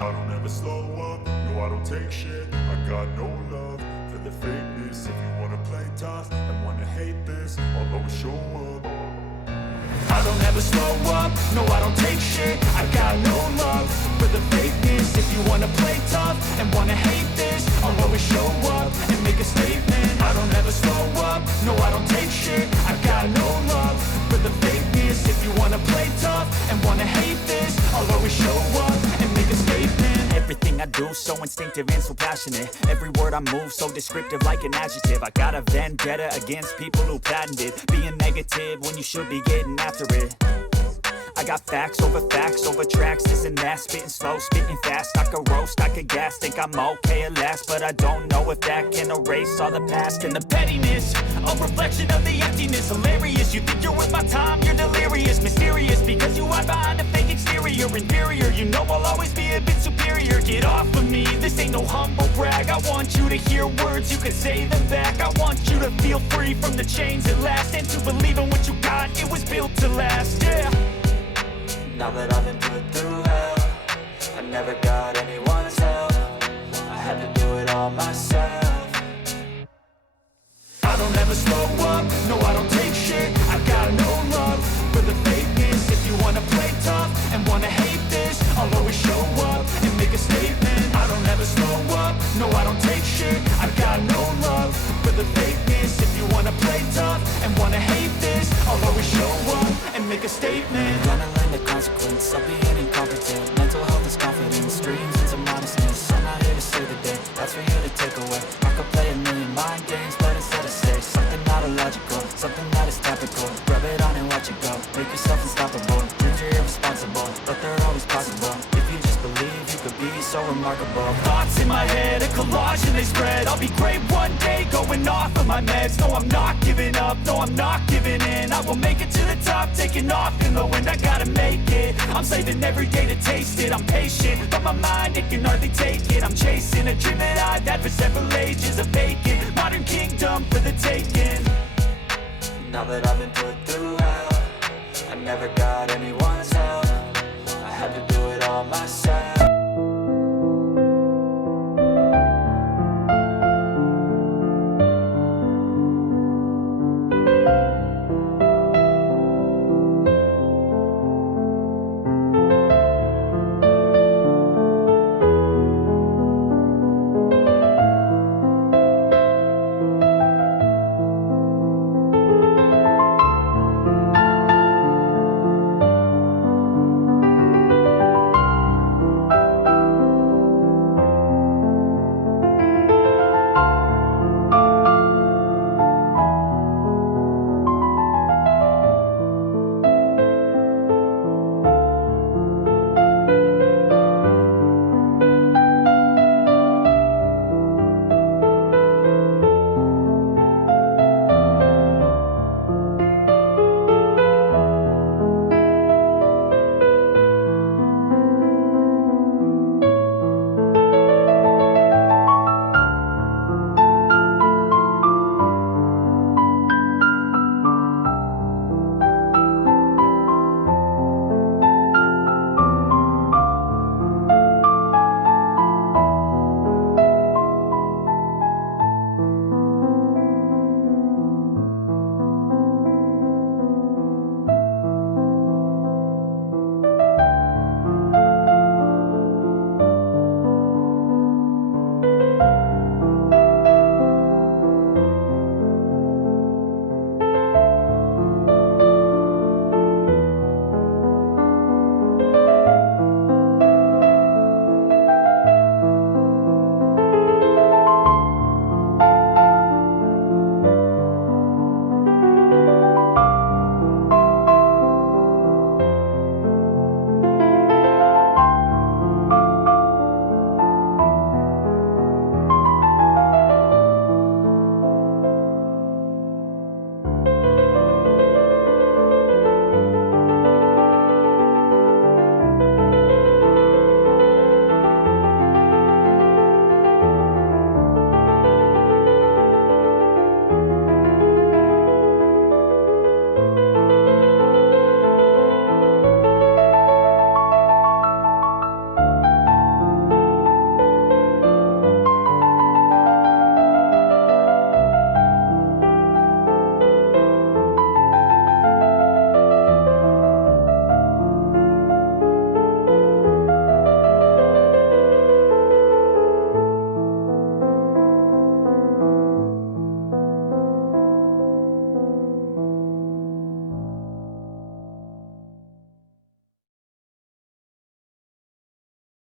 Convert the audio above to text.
I don't ever slow up, no I don't take shit. I got no love for the fakeness. If you wanna play tough and wanna hate this, I'll always show up. I don't ever slow up, no I don't take shit. I got no love for the fakeness. If you wanna play tough and wanna hate this, I'll always show up and make a statement. I don't ever slow up, no I don't take shit. I got no love for the fakeness. If you wanna play tough and wanna hate this, I'll always show up and make a statement. Everything I do so instinctive and so passionate. Every word I move so descriptive like an adjective. I got a vendetta against people who patented being negative when you should be getting after it. I got facts over tracks, this and that. Spitting slow, spitting fast. I could roast, I could gas. Think I'm okay at last, but I don't know if that can erase all the past. And the pettiness, a reflection of the emptiness. Hilarious, you think you're worth my time, you're delirious. Mysterious, because you hide behind a fake exterior. Inferior, you know I'll always be a bit superior. Get off of me, this ain't no humble brag. I want you to hear words, you can say them back. I want you to feel free from the chains at last, and to believe in what you got, it was built to last, yeah. Now that I've been put through hell, I never got anyone's help. I had to do it all myself. I don't ever slow up, no I don't take shit. I got no love for the fakeness. If you wanna play tough and wanna hate this, I'll always show up and make a statement. I don't ever slow up, no I don't take shit. I got no love for the fakeness. If you wanna play tough and wanna hate this, I'll always show up and make a statement. Gonna learn the consequence of being incompetent. Mental health is confidence, dreams into modestness. I'm not here to save the day, that's for you to take away. I could play a million mind games, but instead I say something not illogical, something that is topical. Rub it on and watch it go, make yourself unstoppable. Dreams are irresponsible, but they're always possible. If you just believe, you could be so remarkable. Thoughts in my head, a collage and they spread. I'll be great one day, going off of my meds. No, I'm not giving up, no, I'm not giving in. I will make it to the top, taking off in the wind. I gotta make it, I'm saving every day to taste it. I'm patient, but my mind, it can hardly take it. I'm chasing a dream that I've had for several ages. A vacant, modern kingdom for the taking. Now that I've been put through hell, I never got anyone's help.